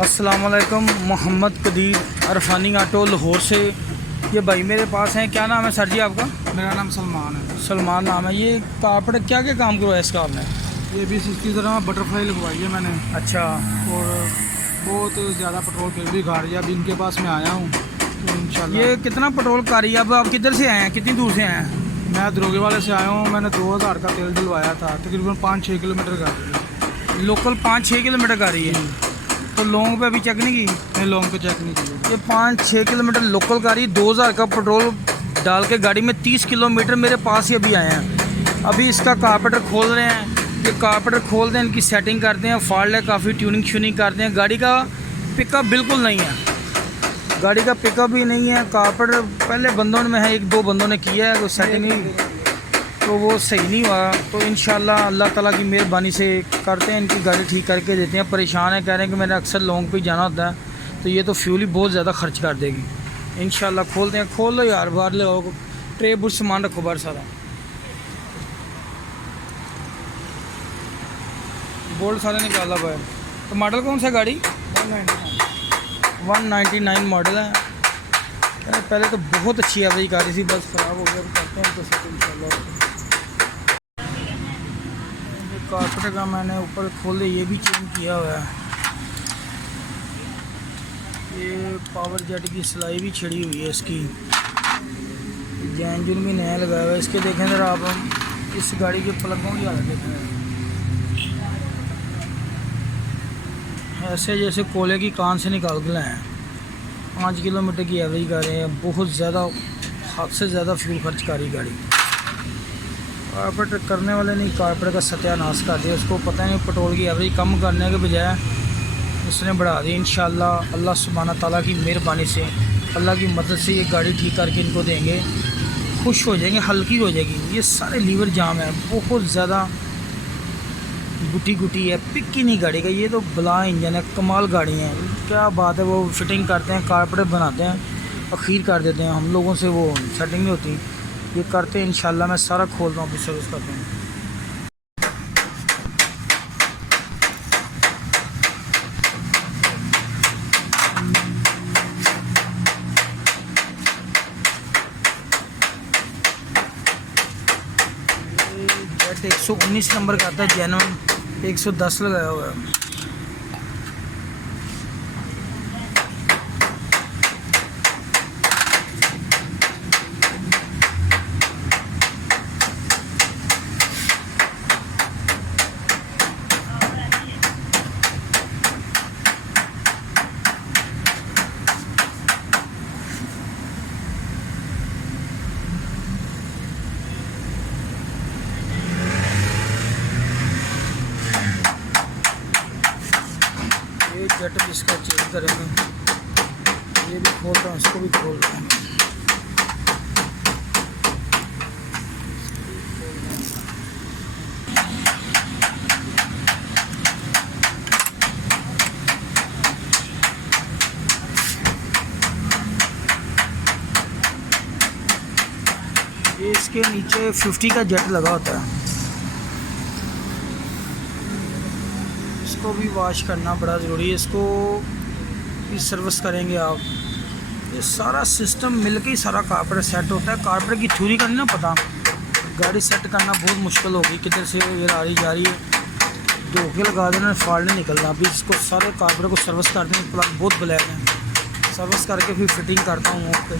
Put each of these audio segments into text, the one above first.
अस्सलाम वालेकुम। मोहम्मद कदीर अरफानी ऑटो लाहौर से ये भाई मेरे पास हैं। क्या नाम है सर जी आपका? मेरा नाम सलमान है। सलमान नाम है। ये कारपेट क्या क्या काम करवाया इसका आपने? ये भी इसकी तरह बटरफ्लाई लगवाई है मैंने, अच्छा। और बहुत ज़्यादा पेट्रोल फिर भी खा रही है। अभी इनके पास मैं आया हूँ तो इंशाल्लाह। ये कितना पेट्रोल खा रही है? अब आप किधर से आए हैं, कितनी दूर से आए हैं? मैं दरोगे वाले से आया हूँ। मैंने 2000 का तेल डलवाया था, तकरीबन 5-6 किलोमीटर का। लोकल 5-6 किलोमीटर का रही है। तो लॉन्ग पे अभी चेक नहीं की? मैं लॉन्ग पे चेक नहीं किया। ये 5-6 किलोमीटर लोकल का रही, 2000 का पेट्रोल डाल के गाड़ी में 30 किलोमीटर मेरे पास ही अभी आए हैं। अभी इसका कारपेटर खोल रहे हैं। ये कारपेटर खोल दें, इनकी सेटिंग करते हैं, फॉल्ट है काफ़ी, ट्यूनिंग श्यूनिंग करते हैं। गाड़ी का पिकअप बिल्कुल नहीं है, गाड़ी का पिकअप भी नहीं है। कारपेटर पहले बंदों में है, 1-2 बंदों ने किया है, वो सेटिंग नहीं, तो वो सही नहीं हुआ। तो इंशाल्लाह अल्लाह ताला की मेहरबानी से करते हैं, इनकी गाड़ी ठीक करके देते हैं। परेशान है, कह रहे हैं कि मैंने अक्सर लॉन्ग पे जाना होता है, तो ये तो फ्यूल ही बहुत ज़्यादा खर्च कर देगी। इंशाल्लाह खोलते हैं। खोल लो यार, बाहर ले आओ, ट्रे बुट सामान रखो बाहर सारा। बोल्ट सारे निकाला बाहर। तो मॉडल कौन सा गाड़ी? 199 मॉडल है। पहले तो बहुत अच्छी एवरेज गाड़ी थी, बस ख़राब हो गया। करते हैं तो सब इंशाल्लाह। कारपेटर का मैंने ऊपर खोले, ये भी चेंज किया हुआ है। ये पावर जेट की सिलाई भी छिड़ी हुई है इसकी। इंजन भी नया लगाया हुआ है। इसके देखें ज़रा आप, हम इस गाड़ी के प्लगों की हालत देखें, ऐसे जैसे कोयले की कान से निकाल के लाए हैं। 5 किलोमीटर की एवरेज कर रहे हैं। बहुत ज़्यादा, हद से ज़्यादा फ्यूल खर्च कर रही गाड़ी। कारपेटर करने वाले नहीं, कारपेटर का सत्यानाश कर दिया। उसको पता नहीं, पेट्रोल की एवरेज कम करने के बजाय उसने बढ़ा दी। इंशाल्लाह अल्लाह सुब्हाना ताला की मेहरबानी से, अल्लाह की मदद से ये गाड़ी ठीक करके इनको देंगे, खुश हो जाएंगे, हल्की हो जाएगी। ये सारे लीवर जाम है, बहुत ज़्यादा गुटी गुटी है, पिक ही नहीं गाड़ी का। ये तो बला इंजन है, कमाल गाड़ी है, क्या बात है। वो फिटिंग करते हैं, कारपेटर बनाते हैं, अखीर कर देते हैं। हम लोगों से वो सेटिंग नहीं होती, ये करते हैं। इंशाल्लाह मैं सारा खोलता हूँ, फिर सर्विस करते हैं। जेट 119 नंबर का आता है, जेनवन 110 लगाया हुआ है। ये जेट भी इसका चेंज करेंगे। ये भी खोल रहा हूँ, इसको भी खोल रहा हूँ। ये इसके नीचे 50 का जेट लगा होता है, इसको भी वॉश करना बड़ा ज़रूरी है। इसको भी सर्विस करेंगे आप। ये सारा सिस्टम मिलके ही सारा कारपेटर सेट होता है। कारपेटर की थ्योरी का नहीं ना पता, गाड़ी सेट करना बहुत मुश्किल होगी। किधर से ये आ रही जा रही है, धोखे लगा देना, फॉल्ट नहीं निकलना। अभी इसको सारे कारपेटर को सर्विस कर दें। प्लग बहुत ब्लैक है, सर्विस करके फिर फिटिंग करता हूँ मुँह पे।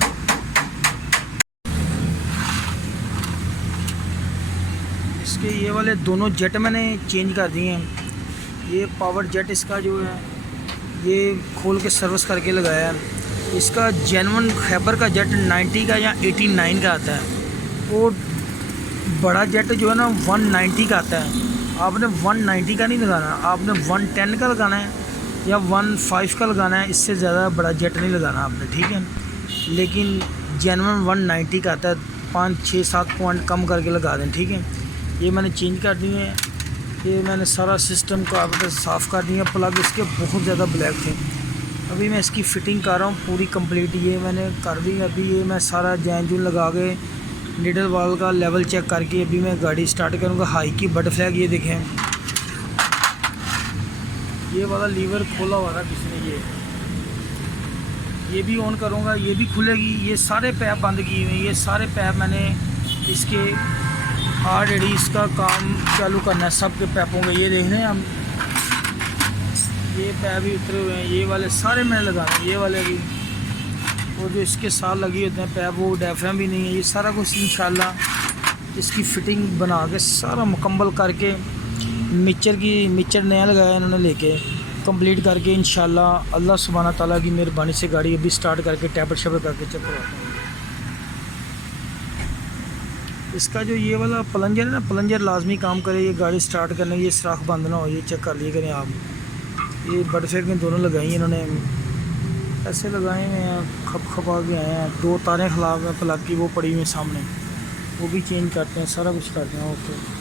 इसके ये वाले दोनों जेट मैंने चेंज कर दिए हैं। ये पावर जेट इसका जो है, ये खोल के सर्विस करके लगाया है। इसका जेनवन खैबर का जेट 90 का या 89 का आता है। वो बड़ा जेट जो है ना 190 का आता है। आपने 190 का नहीं लगाना, आपने 110 का लगाना है या 15 का लगाना है। इससे ज़्यादा बड़ा जेट नहीं लगाना आपने, ठीक है। लेकिन जेनवन 190 का आता है, 5-6-7 पॉइंट कम करके लगा दें, ठीक है। ये मैंने चेंज कर दिए हैं। ये मैंने सारा सिस्टम कारपेटर साफ़ कर दिया। प्लग इसके बहुत ज़्यादा ब्लैक थे। अभी मैं इसकी फ़िटिंग कर रहा हूँ पूरी कंप्लीट। ये मैंने कर दी। अभी ये मैं सारा जैन जून लगा के निडल वाल का लेवल चेक करके अभी मैं गाड़ी स्टार्ट करूँगा। हाई की बट फ्लैग ये देखें, ये वाला लीवर खोला हुआ था किसी ने, ये भी ऑन करूँगा, ये भी खुलेगी। ये सारे पैप बंद किए हुए हैं, ये सारे पैप मैंने इसके ऑलरेडी इसका काम चालू करना है सब के पैपों के। ये देख रहे हैं हम, ये पैप भी उतरे हुए हैं, ये वाले सारे मैंने लगाए हैं, ये वाले भी, वो जो इसके साथ लगे होते हैं पैप, वो डायफ्राम भी नहीं है। ये सारा कुछ इंशाल्लाह इसकी फ़िटिंग बना के सारा मुकम्मल करके मिक्सर नया लगाया इन्होंने लेके कंप्लीट करके इंशाल्लाह अल्लाह सुब्हाना ताला की मेहरबानी से गाड़ी अभी स्टार्ट करके टैपर शैपर करके चेक करवाता हूँ। इसका जो ये वाला प्लंजर है ना, प्लंजर लाजमी काम करे ये गाड़ी स्टार्ट करने, ये सुराख बंद ना हो, ये चेक कर लिए करें आप। ये बड फेयर में दोनों लगाई हैं इन्होंने, ऐसे लगाए हुए हैं, खपा के आए हैं। 2 तारें ख़िलाफ़ हैं प्लग की, वो पड़ी हुई हैं सामने, वो भी चेंज करते हैं, सारा कुछ करते हैं। ओके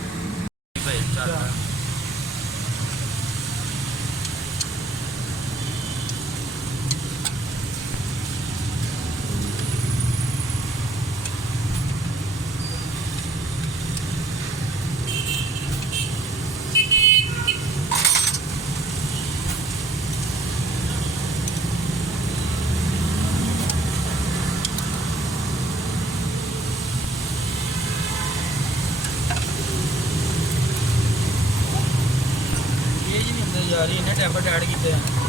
जा रही है टैबलेट ऐड किए हैं।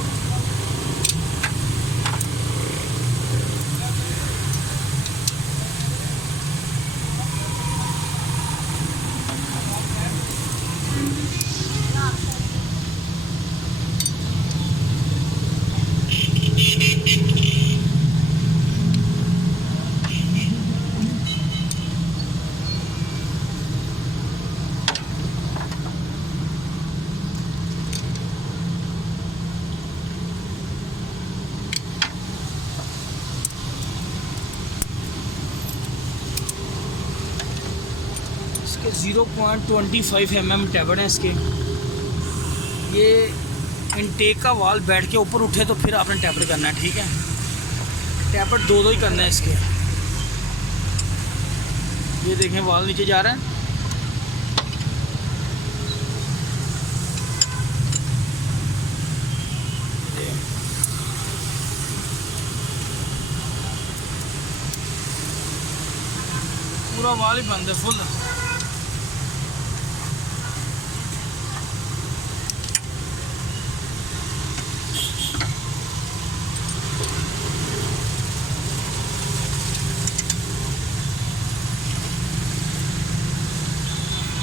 इसके 0.25 mm टैबलेट है इसके। ये इनटेक का वाल बैठ के ऊपर उठे तो फिर आपने टैबलेट करना है, ठीक है। टैबलेट 2 ही करना है इसके। ये देखें वाल नीचे जा रहा है, पूरा वाल ही बंद है फुल।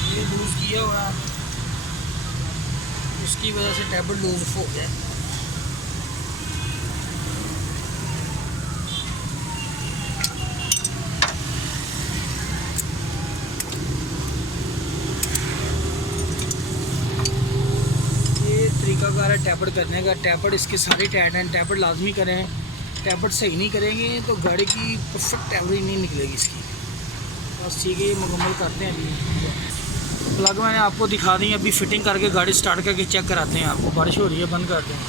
ये लूज़ किया हुआ है, उसकी वजह से टैबलेट लूज हो गया। तरीकाकार है टैबलेट करने का। टैबलेट इसके सारे टाइट हैं, टैबलेट लाजमी करें। टैबलेट सही नहीं करेंगे तो गाड़ी की परफेक्ट एवरेज नहीं निकलेगी इसकी। बस ठीक है, ये मुकम्मल करते हैं अभी। प्लग मैंने आपको दिखा दी, अभी फिटिंग करके गाड़ी स्टार्ट करके चेक कराते हैं आपको। बारिश हो रही है, बंद करते हैं।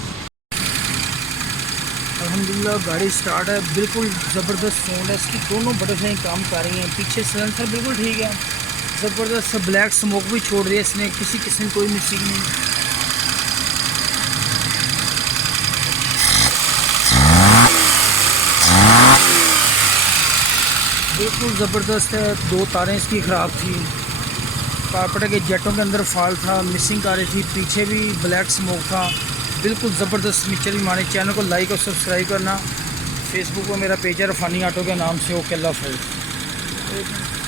अल्हम्दुलिल्लाह गाड़ी स्टार्ट है, बिल्कुल ज़बरदस्त साउंड है इसकी। दोनों बटरफ्लाई काम कर रही हैं, पीछे सिलेंसर बिल्कुल ठीक है, ज़बरदस्त ब्लैक स्मोक भी छोड़ रही है इसने, किसी किस्म कोई मिस्टेक नहीं। बिल्कुल ज़बरदस्त है। 2 तारें इसकी ख़राब थी, कारपेटर के जेटों के अंदर फॉल्ट था, मिसिंग आ रही थी, पीछे भी ब्लैक स्मोक था। बिल्कुल ज़बरदस्त मिक्सचर। हमारे चैनल को लाइक और सब्सक्राइब करना। फेसबुक पर मेरा पेज है रफ़ानी ऑटो के नाम से। ओके, अल्लाह हाफ़िज़।